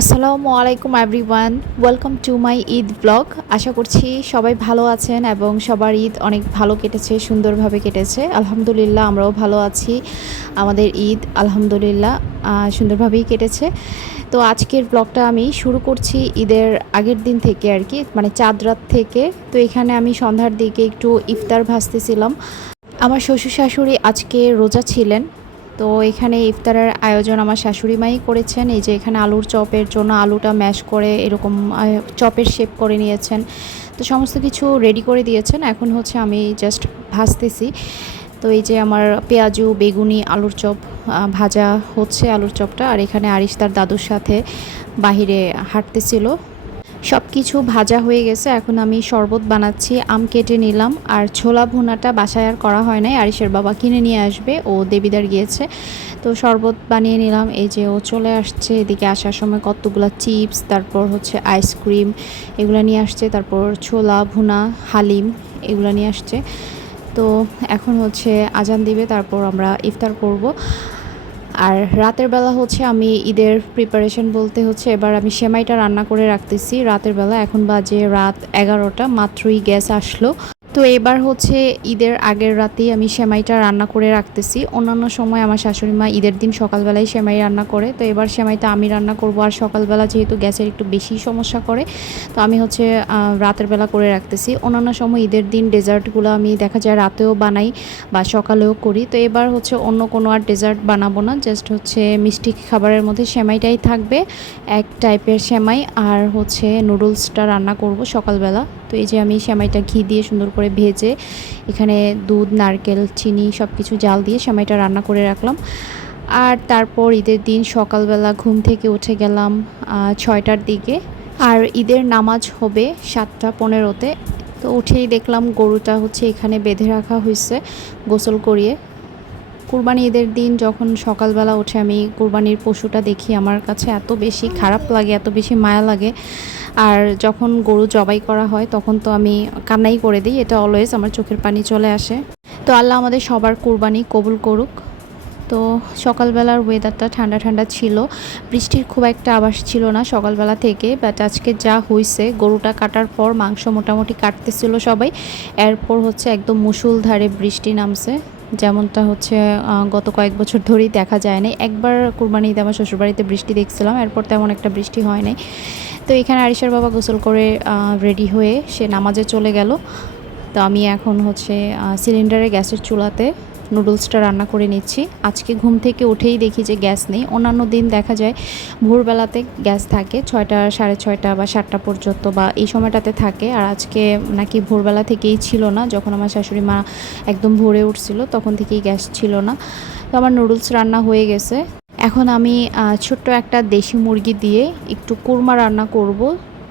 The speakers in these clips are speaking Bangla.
আসসালামু আলাইকুম everyone welcome to my Eid blog আশা করছি সবাই ভালো আছেন এবং সবার ঈদ অনেক ভালো কেটেছে, সুন্দরভাবে কেটেছে। আলহামদুলিল্লাহ, আমরাও ভালো আছি। আমাদের ঈদ, আলহামদুলিল্লাহ সুন্দরভাবেই কেটেছে। তো আজকের ব্লগটা আমি শুরু করছি ঈদের আগের দিন থেকে আর কি মানে চাঁদ রাত থেকে। তো এখানে আমি সন্ধ্যার দিকে একটু ইফতার ভাসতেছিলাম। আমার শ্বশুর শাশুড়ি আজকে রোজা ছিলেন। তো এখানে ইফতারের আয়োজন আমার শাশুড়ি মাই করেছেন। এই যে এখানে আলুর চপের জন্য আলুটা ম্যাশ করে এরকম চপের শেপ করে নিয়েছেন। তো সমস্ত কিছু রেডি করে দিয়েছেন। এখন হচ্ছে আমি জাস্ট ভাজতেছি। তো এই যে আমার পেঁয়াজু, বেগুনি, আলুর চপ ভাজা হচ্ছে আলুর চপটা। আর এখানে আরিশ তার দাদুর সাথে বাহিরে হাঁটতেছিল। সব কিছু ভাজা হয়ে গেছে। এখন আমি শরবত বানাচ্ছি, আম কেটে নিলাম। আর ছোলা ভুনাটা বাসায় আর করা হয় নাই। আরিশের বাবা কিনে নিয়ে আসবে, ও দেবিদার গিয়েছে। তো শরবত বানিয়ে নিলাম। এই যে ও চলে আসছে, এদিকে আসার সময় কতগুলো চিপস, তারপর হচ্ছে আইসক্রিম এগুলো নিয়ে আসছে, তারপর ছোলা ভুনা, হালিম এগুলো নিয়ে আসছে। তো এখন হচ্ছে আজান দিবে, তারপর আমরা ইফতার করব। আর রাতের বেলা হচ্ছে আমি ঈদের প্রিপারেশন বলতে হচ্ছে এবার আমি সেমাইটা রান্না করে রাখতেছি। রাতের বেলা এখন বাজে রাত এগারোটা, মাত্রই গ্যাস আসলো। তো এবার হচ্ছে ঈদের আগের রাতেই আমি সেমাইটা রান্না করে রাখতেছি। অন্যান্য সময় আমার শাশুড়ি মা ঈদের দিন সকালবেলায় সেমাই রান্না করে। তো এবার সেমাইটা আমি রান্না করব। আর সকালবেলা যেহেতু গ্যাসের একটু বেশি সমস্যা করে, তো আমি হচ্ছে রাতের বেলা করে রাখতেছি। অন্যান্য সময় ঈদের দিন ডেজার্টগুলো আমি দেখা যায় রাতেও বানাই বা সকালেও করি। তো এবার হচ্ছে অন্য কোনো আর ডেজার্ট বানাবো না। জাস্ট হচ্ছে মিষ্টি খাবারের মধ্যে সেমাইটাই থাকবে। এক টাইপের সেমাই আর হচ্ছে নুডলসটা রান্না করব সকালবেলা। তো এই যে আমি সেমাইটা ঘি দিয়ে সুন্দর করে ভেজে এখানে দুধ, নারকেল, চিনি সব কিছু জাল দিয়ে সময়টা রান্না করে রাখলাম। আর তারপর ঈদের দিন সকালবেলা ঘুম থেকে উঠে গেলাম ছয়টার দিকে। আর ঈদের নামাজ হবে সাতটা পনেরোতে। তো উঠেই দেখলাম গরুটা হচ্ছে এখানে বেঁধে রাখা হয়েছে গোসল করিয়ে। কুরবানি ঈদের দিন যখন সকালবেলা উঠে আমি কুরবানির পশুটা দেখি, আমার কাছে এত বেশি খারাপ লাগে, এত বেশি মায়া লাগে। আর যখন গরু জবাই করা হয়, তখন তো আমি কান্নাই করে দিই, এটা অলওয়েজ আমার চোখের পানি চলে আসে। তো আল্লাহ আমাদের সবার কুরবানি কবুল করুক। তো সকালবেলার ওয়েদারটা ঠান্ডা ঠান্ডা ছিল, বৃষ্টির খুব একটা আভাস ছিল না সকালবেলা থেকে বাট আজকে যা হয়েছে গরুটা কাটার পর মাংস মোটামুটি কাটতেছিল সবাই, এরপর হচ্ছে একদম মুসুলধারে বৃষ্টি নামছে। যেমনটা হচ্ছে গত কয়েক বছর ধরেই দেখা যায় না একবার কুরবানি ঈদে, আমার শ্বশুরবাড়িতে বৃষ্টি দেখছিলাম, এরপর তেমন একটা বৃষ্টি হয় নাই। তো এখানে আরিশার বাবা গোসল করে রেডি হয়ে সে নামাজে চলে গেল। তো আমি এখন হচ্ছে সিলিন্ডারে গ্যাসের চুলাতে নুডলসটা রান্না করে নিচ্ছি। আজকে ঘুম থেকে উঠেই দেখি যে গ্যাস নেই। অন্যান্য দিন দেখা যায় ভোরবেলাতে গ্যাস থাকে, ছয়টা, সাড়ে ছয়টা বা সাতটা পর্যন্ত বা এই সময়টাতে থাকে। আর আজকে নাকি ভোরবেলা থেকেই ছিল না। যখন আমার শাশুড়ি মা একদম ভোরে উঠছিল, তখন থেকেই গ্যাস ছিল না। তো আমার নুডলস রান্না হয়ে গেছে। এখন আমি ছোট্ট একটা দেশি মুরগি দিয়ে একটু কোরমা রান্না করব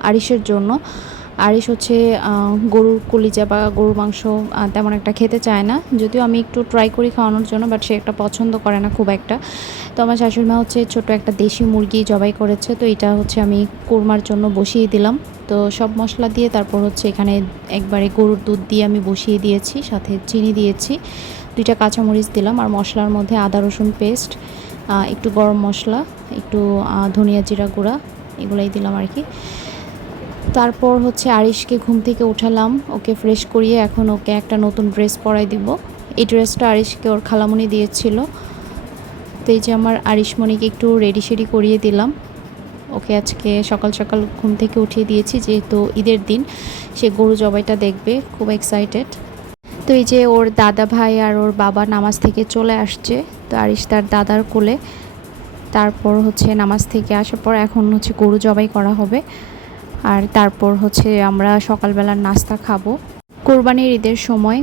আরিশের জন্য। আরিশ হচ্ছে গরুর কলিজা বা গরুর মাংস তেমন একটা খেতে চায় না। যদিও আমি একটু ট্রাই করি খাওয়ানোর জন্য বাট সে একটা পছন্দ করে না খুব একটা। তো আমার শাশুড়ি মা হচ্ছে ছোট একটা দেশি মুরগি জবাই করেছে, তো এটা হচ্ছে আমি কোরমার জন্য বসিয়ে দিলাম। তো সব মশলা দিয়ে তারপর হচ্ছে এখানে একবারে গরুর দুধ দিয়ে আমি বসিয়ে দিয়েছি, সাথে চিনি দিয়েছি, দুইটা কাঁচামরিচ দিলাম, আর মশলার মধ্যে আদা, রসুন পেস্ট একটু গরম মশলা, একটু ধনিয়া জিরা গুঁড়া, এগুলাই দিলাম আর কি। তারপর হচ্ছে আরিশকে ঘুম থেকে উঠালাম, ওকে ফ্রেশ করিয়ে এখন ওকে একটা নতুন ড্রেস পরাই দিব। এই ড্রেসটা আরিশকে ওর খালামণি দিয়েছিল। তো এই যে আমার আরিশমণিকে একটু রেডি শেডি করিয়ে দিলাম। ওকে আজকে সকাল সকাল ঘুম থেকে উঠিয়ে দিয়েছি, যেহেতু ঈদের দিন, সে গরু জবাইটা দেখবে, খুব এক্সাইটেড তো এই যে ওর দাদা ভাই আর ওর বাবা নামাজ থেকে চলে আসছে, তো আরিশ তার দাদার কোলে। তারপর হচ্ছে নামাজ থেকে আসার পর এখন হচ্ছে গরু জবাই করা হবে। আর তারপর হচ্ছে আমরা সকালবেলার নাস্তা খাব। কোরবানির ঈদের সময়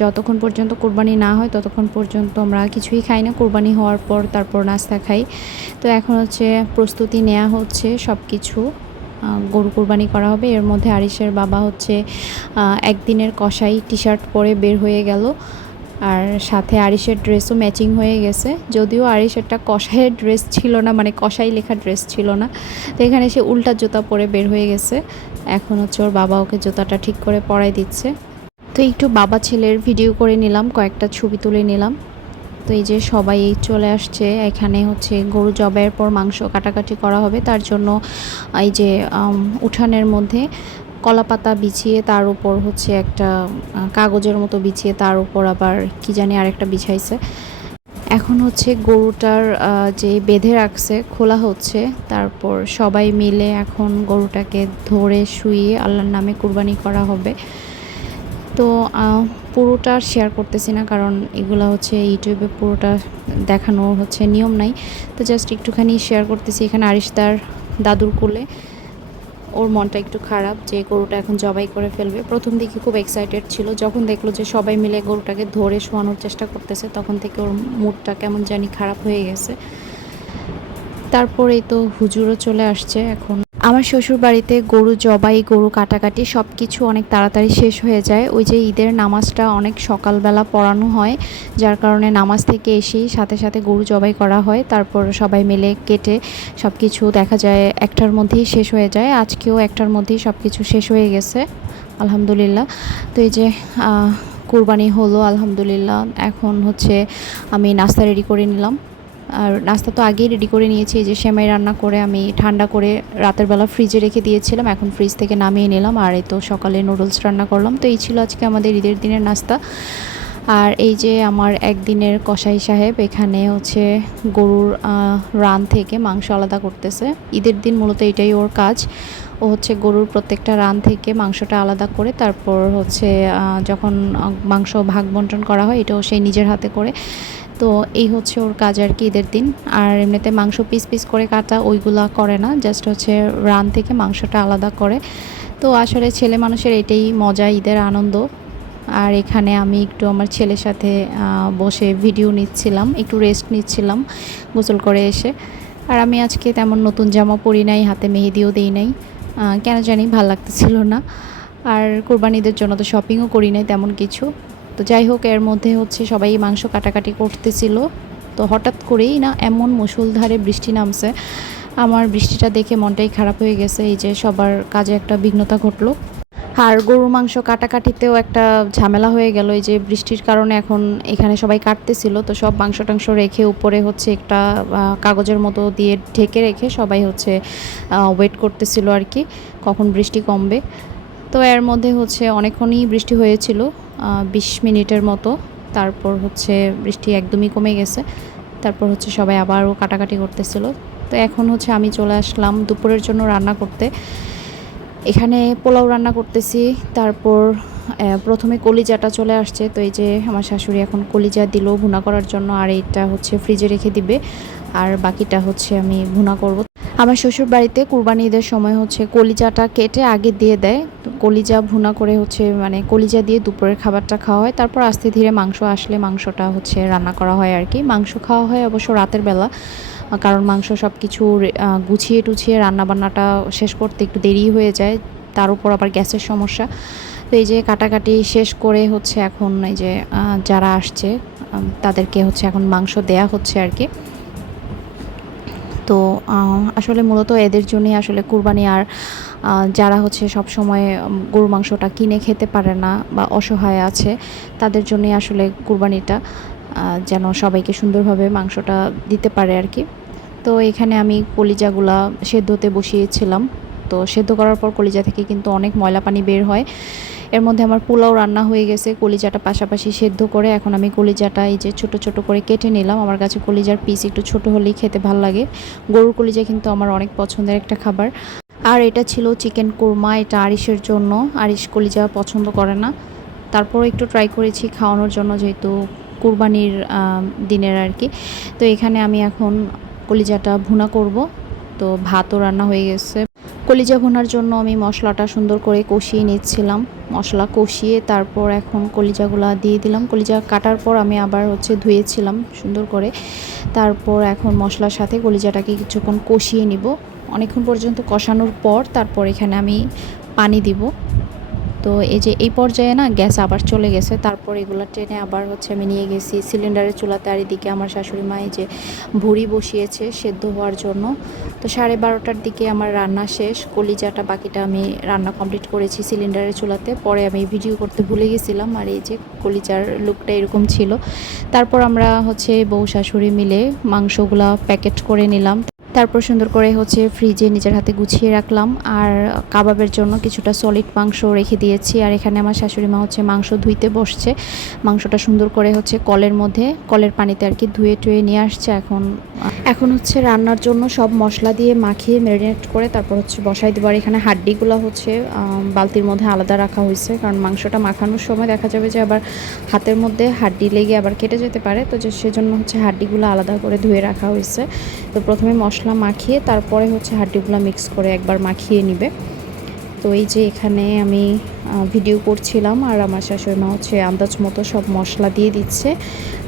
যতক্ষণ পর্যন্ত কোরবানি না হয়, ততক্ষণ পর্যন্ত আমরা কিছুই খাই না। কোরবানি হওয়ার পর তারপর নাস্তা খাই। তো এখন হচ্ছে প্রস্তুতি নেওয়া হচ্ছে সব কিছু গরু কোরবানি করা হবে। এর মধ্যে আরিশের বাবা হচ্ছে একদিনের কষাই টি শার্ট পরে বের হয়ে গেল। আর সাথে আরিশের ড্রেসও ম্যাচিং হয়ে গেছে। যদিও আরিশেরটা কষাইয়ের ড্রেস ছিল না মানে কষাই লেখা ড্রেস ছিল না। তো এখানে সে উল্টা জুতা পরে বের হয়ে গেছে। এখন হচ্ছে ওর বাবা ওকে জুতাটা ঠিক করে পরাই দিচ্ছে। তো একটু বাবা ছেলের ভিডিও করে নিলাম, কয়েকটা ছবি তুলে নিলাম। তো এই যে সবাই চলে আসছে, এখানে হচ্ছে গরু জবাইয়ের পর মাংস কাটাকাটি করা হবে। তার জন্য এই যে উঠানের মধ্যে কলা পাতা বিছিয়ে তার উপর হচ্ছে একটা কাগজের মতো বিছিয়ে তার উপর আবার কি জানি আরেকটা বিছাইছে। এখন হচ্ছে গরুটার যে বেঁধে রাখছে, খোলা হচ্ছে, তারপর সবাই মিলে এখন গরুটাকে ধরে শুয়ে আল্লাহর নামে কুরবানি করা হবে। তো পুরোটা শেয়ার করতেছি না, কারণ এগুলো হচ্ছে ইউটিউবে পুরোটা দেখানো হচ্ছে নিয়ম নাই। তো জাস্ট একটুখানি শেয়ার করতেছি, এখানে আরিশদার দাদুর কোলে। ওর মনটা একটু খারাপ যে গরুটা এখন জবাই করে ফেলবে। প্রথম দিকে খুব এক্সাইটেড ছিল, যখন দেখল যে সবাই মিলে গরুটাকে ধরে শোয়ানোর চেষ্টা করতেছে, তখন থেকে ওর মুডটা কেমন জানি খারাপ হয়ে গেছে। তারপরেই তো হুজুরও চলে আসছে এখন। আমার শ্বশুর বাড়িতে গরু জবাই, গরু কাটাকাটি সব কিছু অনেক তাড়াতাড়ি শেষ হয়ে যায়। ওই যে ঈদের নামাজটা অনেক সকালবেলা পড়ানো হয়, যার কারণে নামাজ থেকে এসেই সাথে সাথে গরু জবাই করা হয়। তারপর সবাই মিলে কেটে সব কিছু দেখা যায়, একটার মধ্যেই শেষ হয়ে যায়। আজকেও একটার মধ্যেই সব কিছু শেষ হয়ে গেছে, আলহামদুলিল্লাহ। তো এই যে কুরবানি হলো, আলহামদুলিল্লাহ। এখন হচ্ছে আমি নাস্তা রেডি করে নিলাম। আর নাস্তা তো আগেই রেডি করে নিয়েছি যে সেমাই রান্না করে আমি ঠান্ডা করে রাতের বেলা ফ্রিজে রেখে দিয়েছিলাম, এখন ফ্রিজ থেকে নামিয়ে নিলাম, আর এই তো সকালে নুডলস রান্না করলাম। তো এই ছিল আজকে আমাদের ঈদের দিনের নাস্তা। আর এই যে আমার একদিনের কসাই সাহেব, এখানে হচ্ছে গরুর রান থেকে মাংস আলাদা করতেছে। ঈদের দিন মূলত এটাই ওর কাজ। ও হচ্ছে গরুর প্রত্যেকটা রান থেকে মাংসটা আলাদা করে, তারপর হচ্ছে যখন মাংস ভাগ বন্টন করা হয় এটাও সেই নিজের হাতে করে। তো এই হচ্ছে ওর কাজ আর কি ঈদের দিন। আর এমনিতে মাংস পিস পিস করে কাটা ওইগুলা করে না জাস্ট হচ্ছে রান থেকে মাংসটা আলাদা করে। তো আসলে ছেলে মানুষের এটাই মজা, ঈদের আনন্দ। আর এখানে আমি একটু আমার ছেলের সাথে বসে ভিডিও নিচ্ছিলাম, একটু রেস্ট নিচ্ছিলাম গোসল করে এসে। আর আমি আজকে তেমন নতুন জামা পরি নাই, হাতে মেহেদিও দিই নাই। কেন জানি ভালো লাগতেছিল না। আর কোরবানিদের জন্য তো শপিংও করি নাই তেমন কিছু। তো যাই হোক, এর মধ্যে হচ্ছে সবাই মাংস কাটাকাটি করতেছিল। তো হঠাৎ করেই না এমন মুষলধারে বৃষ্টি নামছে। আমার বৃষ্টিটা দেখে মনটাই খারাপ হয়ে গেছে, এই যে সবার কাজে একটা বিঘ্নতা ঘটলো। আর গরুর মাংস কাটাকাটিতেও একটা ঝামেলা হয়ে গেল, এই যে বৃষ্টির কারণে এখন এখানে সবাই কাটতেছিল। তো সব মাংস টাংস রেখে উপরে হচ্ছে একটা কাগজের মতো দিয়ে ঢেকে রেখে সবাই হচ্ছে ওয়েট করতেছিল আর কি, কখন বৃষ্টি কমবে। তো এর মধ্যে হচ্ছে অনেকক্ষণই বৃষ্টি হয়েছিল। বিশ মিনিটের মতো। তারপর হচ্ছে বৃষ্টি একদমই কমে গেছে। তারপর হচ্ছে সবাই আবারও কাটাকাটি করতেছিল। তো এখন হচ্ছে আমি চলে আসলাম দুপুরের জন্য রান্না করতে। এখানে পোলাও রান্না করতেছি। তারপর প্রথমে কলিজাটা চলে আসছে। তো এই যে আমার শাশুড়ি এখন কলিজা দিল ভুনা করার জন্য, আর এইটা হচ্ছে ফ্রিজে রেখে দিবে। আর বাকিটা হচ্ছে আমি ভুনা করব। আমার শ্বশুর বাড়িতে কুরবানি ঈদের সময় হচ্ছে কলিজাটা কেটে আগে দিয়ে দেয়। তো কলিজা ভুনা করে হচ্ছে মানে কলিজা দিয়ে দুপুরের খাবারটা খাওয়া হয়। তারপর আস্তে ধীরে মাংস আসলে মাংসটা হচ্ছে রান্না করা হয় আর কি। মাংস খাওয়া হয় অবশ্য রাতের বেলা। কারণ মাংস সব কিছু গুছিয়ে টুছিয়ে রান্নাবান্নাটা শেষ করতে একটু দেরি হয়ে যায়। তার উপর আবার গ্যাসের সমস্যা। তো এই যে কাটাকাটি শেষ করে হচ্ছে এখন এই যে যারা আসছে তাদেরকে হচ্ছে এখন মাংস দেয়া হচ্ছে আর কি। তো আসলে মূলত এদের জন্যই আসলে কুরবানি আর যারা হচ্ছে সব সময় গরু মাংসটা কিনে খেতে পারে না বা অসহায় আছে, তাদের জন্যই আসলে কুরবানিটা যেন সবাইকে সুন্দরভাবে মাংসটা দিতে পারে আর কি। তো এখানে আমি কলিজাগুলা সেদ্ধতে বসিয়েছিলাম। তো সেদ্ধ করার পর কলিজা থেকে কিন্তু অনেক ময়লা পানি বের হয়। এর মধ্যে আমার পোলাও রান্না হয়ে গেছে, কলিজাটা পাশাপাশি সেদ্ধ করে। এখন আমি কলিজাটা এই যে ছোট ছোট করে কেটে নিলাম। আমার কাছে কলিজার পিস একটু ছোট হলেই খেতে ভালো লাগে। গরুর কলিজা কিন্তু আমার অনেক পছন্দের একটা খাবার। আর এটা ছিল চিকেন কোরমা, এটা আরিশের জন্য। আরিশ কলিজা পছন্দ করে না। তারপর একটু ট্রাই করেছি খাওয়ানোর জন্য, যেহেতু কুরবানির দিনের আর কি। তো এখানে আমি এখন কলিজাটা ভুনা করব। তো ভাতও রান্না হয়ে গেছে। কলিজা ভোনার জন্য আমি মশলাটা সুন্দর করে কষিয়ে নিচ্ছিলাম। মশলা কষিয়ে তারপর এখন কলিজাগুলো দিয়ে দিলাম। কলিজা কাটার পর আমি আবার হচ্ছে ধুয়েছিলাম সুন্দর করে। তারপর এখন মশলার সাথে কলিজাটাকে কিছুক্ষণ কষিয়ে নিব। অনেকক্ষণ পর্যন্ত কষানোর পর তারপর এখানে আমি পানি দিব। তো এই যে এই পর্যায়ে না গ্যাস আবার চলে গেছে, তারপর এগুলো টেনে আবার হচ্ছে আমি নিয়ে গেছি সিলিন্ডারের চুলাতে আর এদিকে আমার শাশুড়ি মা এই যে ভুড়ি বসিয়েছে সেদ্ধ হওয়ার জন্য। তো সাড়ে বারোটার দিকে আমার রান্না শেষ, কলিজাটা বাকিটা আমি রান্না কমপ্লিট করেছি সিলিন্ডারের চুলাতে, পরে আমি ভিডিও করতে ভুলে গেছিলাম আর এই যে কলিজার লুকটা এরকম ছিল। তারপর আমরা হচ্ছে বউ শাশুড়ি মিলে মাংসগুলা প্যাকেট করে নিলাম তারপর সুন্দর করে হচ্ছে ফ্রিজে নিজের হাতে গুছিয়ে রাখলাম। আর কাবাবের জন্য কিছুটা সলিড মাংস রেখে দিয়েছি। আর এখানে আমার শাশুড়ি মা হচ্ছে মাংস ধুইতে বসছে। মাংসটা সুন্দর করে হচ্ছে কলের মধ্যে, কলের পানিতে আর কি ধুয়ে টুয়ে নিয়ে আসছে। এখন এখন হচ্ছে রান্নার জন্য সব মশলা দিয়ে মাখিয়ে ম্যারিনেট করে তারপর হচ্ছে বসাই দেবো। আর এখানে হাড্ডিগুলো হচ্ছে বালতির মধ্যে আলাদা রাখা হয়েছে। কারণ মাংসটা মাখানোর সময় দেখা যাবে যে আবার হাতের মধ্যে হাড্ডি লেগে আবার কেটে যেতে পারে। তো যে, সেজন্য হচ্ছে হাড্ডিগুলো আলাদা করে ধুয়ে রাখা হয়েছে। তো প্রথমে মশলা মাখিয়ে তারপরে হচ্ছে হাড্ডিগুলো মিক্স করে একবার মাখিয়ে নিবে। তো এই যে এখানে আমি ভিডিও করছিলাম আর আমার শাশুড়ি মা হচ্ছে আন্দাজ মতো সব মশলা দিয়ে দিচ্ছে।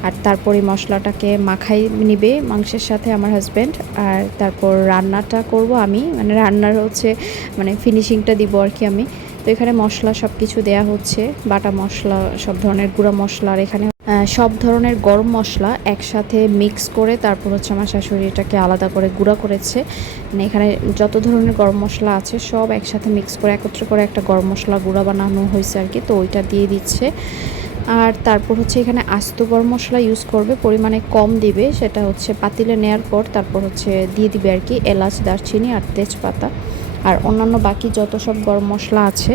আর তারপরে মশলাটাকে মাখাই নিবে মাংসের সাথে আমার হাজব্যান্ড আর তারপর রান্নাটা করব আমি মানে রান্নার হচ্ছে মানে ফিনিশিংটা দিব আর কি আমি। তো এখানে মশলা সব কিছু দেয়া হচ্ছে, বাটা মশলা, সব ধরনের গুঁড়া মশলা, আর এখানে সব ধরনের গরম মশলা একসাথে মিক্স করে তারপর হচ্ছে আমার শাশুড়ি এটাকে আলাদা করে গুঁড়া করেছে। মানে এখানে যত ধরনের গরম মশলা আছে সব একসাথে মিক্স করে একত্র করে একটা গরম মশলা গুঁড়া বানানো হয়েছে আর কি, তো ওইটা দিয়ে দিচ্ছে। আর তারপর হচ্ছে এখানে আস্ত গরম মশলা ইউজ করবে, পরিমাণে কম দিবে, সেটা হচ্ছে পাতিলে নেয়ার পর তারপর হচ্ছে দিয়ে দিবে আর কি, এলাচ, দারচিনি আর তেজপাতা। আর অন্যান্য বাকি যত সব গরম মশলা আছে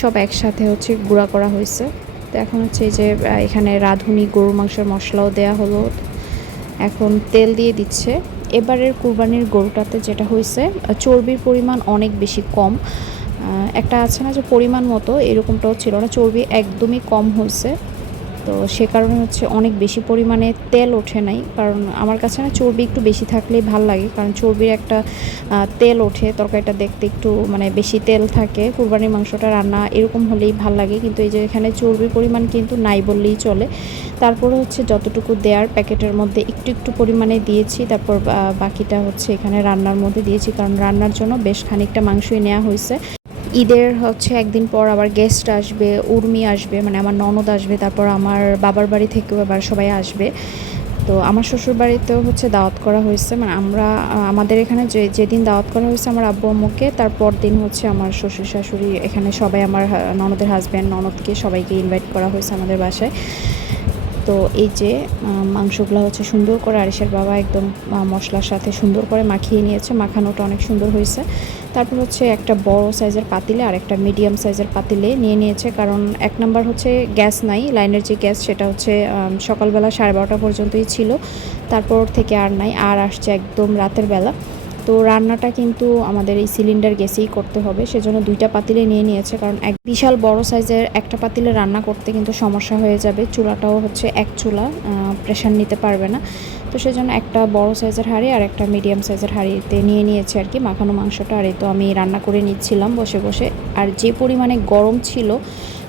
সব একসাথে হচ্ছে গুঁড়া করা হয়েছে। তো এখন হচ্ছে যে এখানে রাঁধুনি, গরুর মাংসের মশলাও দেয়া হলো। এখন তেল দিয়ে দিচ্ছে। এবারের কুরবানির গরুটাতে যেটা হয়েছে চর্বির পরিমাণ অনেক বেশি কম। একটা আছে না যে পরিমাণ মতো, এরকমটাও ছিল না। চর্বি একদমই কম হয়েছে। তো সে কারণে হচ্ছে অনেক বেশি পরিমাণে তেল ওঠে নাই। কারণ আমার কাছে না চর্বি একটু বেশি থাকলেই ভালো লাগে। কারণ চর্বির একটা তেল ওঠে, তরকারিটা দেখতে একটু মানে বেশি তেল থাকে। কুরবানির মাংসটা রান্না এরকম হলেই ভালো লাগে। কিন্তু এই যে এখানে চর্বির পরিমাণ কিন্তু নাই বললেই চলে। তারপরে হচ্ছে যতটুকু দেওয়ার প্যাকেটের মধ্যে একটু একটু পরিমাণে দিয়েছি। তারপর বাকিটা হচ্ছে এখানে রান্নার মধ্যে দিয়েছি। কারণ রান্নার জন্য বেশ খানিকটা মাংসই নেওয়া হয়েছে। ঈদের হচ্ছে একদিন পর আবার গেস্ট আসবে, উর্মি আসবে মানে আমার ননদ আসবে, তারপর আমার বাবার বাড়ি থেকেও আবার সবাই আসবে। তো আমার শ্বশুর বাড়িতেও হচ্ছে দাওয়াত করা হয়েছে মানে আমরা আমাদের এখানে যে, যেদিন দাওয়াত করা হয়েছে আমার আব্বু আম্মুকে তারপর দিন হচ্ছে আমার শ্বশুর শাশুড়ি এখানে সবাই আমার ননদের হাজব্যান্ড ননদকে সবাইকে ইনভাইট করা হয়েছে আমাদের বাসায়। তো এই যে মাংসগুলো হচ্ছে সুন্দর করে আরিসের বাবা একদম মশলার সাথে সুন্দর করে মাখিয়ে নিয়েছে, মাখানোটা অনেক সুন্দর হয়েছে। তারপর হচ্ছে একটা বড় সাইজের পাতিলে আর একটা মিডিয়াম সাইজের পাতিলে নিয়ে নিয়েছে। কারণ এক নাম্বার হচ্ছে গ্যাস নাই, লাইনের যে গ্যাস সেটা হচ্ছে সকালবেলা সাড়ে বারোটা পর্যন্তই ছিল, তারপর থেকে আর নাই, আর আসছে একদম রাতের বেলা। তো রান্নাটা কিন্তু আমাদের এই সিলিন্ডার গ্যাসেই করতে হবে, সেজন্য দুইটা পাতিলে নিয়ে নিয়েছে। কারণ এক বিশাল বড় সাইজের একটা পাতিলে রান্না করতে কিন্তু সমস্যা হয়ে যাবে, চুলাটাও হচ্ছে এক চুলা প্রেশার নিতে পারবে না। তো সেই জন্য একটা বড় সাইজের হাঁড়ি আর একটা মিডিয়াম সাইজের হাঁড়িতে নিয়ে নিয়েছি আর কি, মাখানো মাংসটা। আর তো আমি রান্না করে নিচ্ছিলাম বসে বসে। আর যে পরিমাণে গরম ছিল,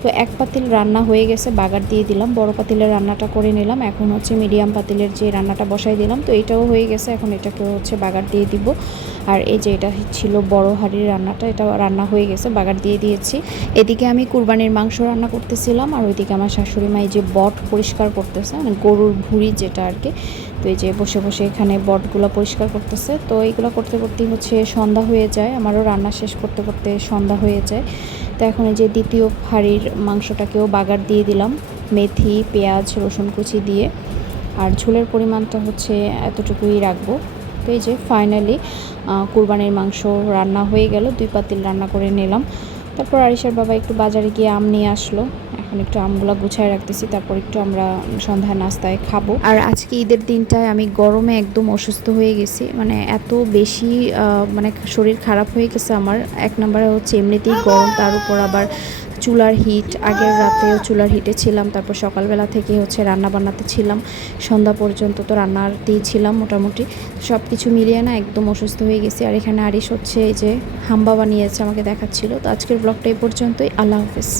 তো এক পাতিল রান্না হয়ে গেছে, বাগার দিয়ে দিলাম। বড় পাতিলের রান্নাটা করে নিলাম। এখন হচ্ছে মিডিয়াম পাতিলের যে রান্নাটা বসাই দিলাম, তো এটাও হয়ে গেছে। এখন এটাকে হচ্ছে বাগার দিয়ে দিব। আর এই যে এটা ছিল বড় হাঁড়ির রান্নাটা, এটা রান্না হয়ে গেছে, বাগার দিয়ে দিয়েছি। এদিকে আমি কুরবানির মাংস রান্না করতেছিলাম, আর ওইদিকে আমার শাশুড়ি মা এই যে বট পরিষ্কার করতেছে মানে গরুর ভুঁড়ি যেটা আর কি, তো এই যে বসে বসে এখানে বটগুলো পরিষ্কার করতেছে। তো এইগুলো করতে করতেই হচ্ছে সন্ধ্যা হয়ে যায়, আমারও রান্না শেষ করতে করতে সন্ধ্যা হয়ে যায়। তো এখন এই যে দ্বিতীয় হাঁড়ির মাংসটাকেও বাগার দিয়ে দিলাম, মেথি, পেঁয়াজ, রসুন কুচি দিয়ে। আর ঝোলের পরিমাণটা হচ্ছে এতটুকুই রাখব। তো এই যে ফাইনালি কুরবানির মাংস রান্না হয়ে গেল, দুই পাতিল রান্না করে নিলাম। তারপর আরিশার বাবা একটু বাজারে গিয়ে আম নিয়ে আসলো। এখন একটু আমগুলো গুছায় রাখতেছি, তারপর একটু আমরা সন্ধ্যায় নাস্তায় খাব। আর আজকে ঈদের দিনটায় আমি গরমে একদম অসুস্থ হয়ে গেছি। মানে এত বেশি মানে শরীর খারাপ হয়ে গেছে আমার। এক নম্বরে হচ্ছে এমনিতেই গরম, তার উপর আবার চুলার হিট আগের রাতেও চুলার হিটে ছিলাম, তারপর সকালবেলা থেকে হচ্ছে রান্না বান্নাতে ছিলাম, সন্ধ্যা পর্যন্ত তো রান্নাতেই ছিলাম মোটামুটি সব কিছু মিলিয়ে না একদম অসুস্থ হয়ে গেছি, আর এখানে আরিস হচ্ছে এই যে হাম্বা বানিয়েছে আমাকে দেখাচ্ছিল, তো আজকের ব্লগটা এই পর্যন্তই, আল্লাহ হাফিজ।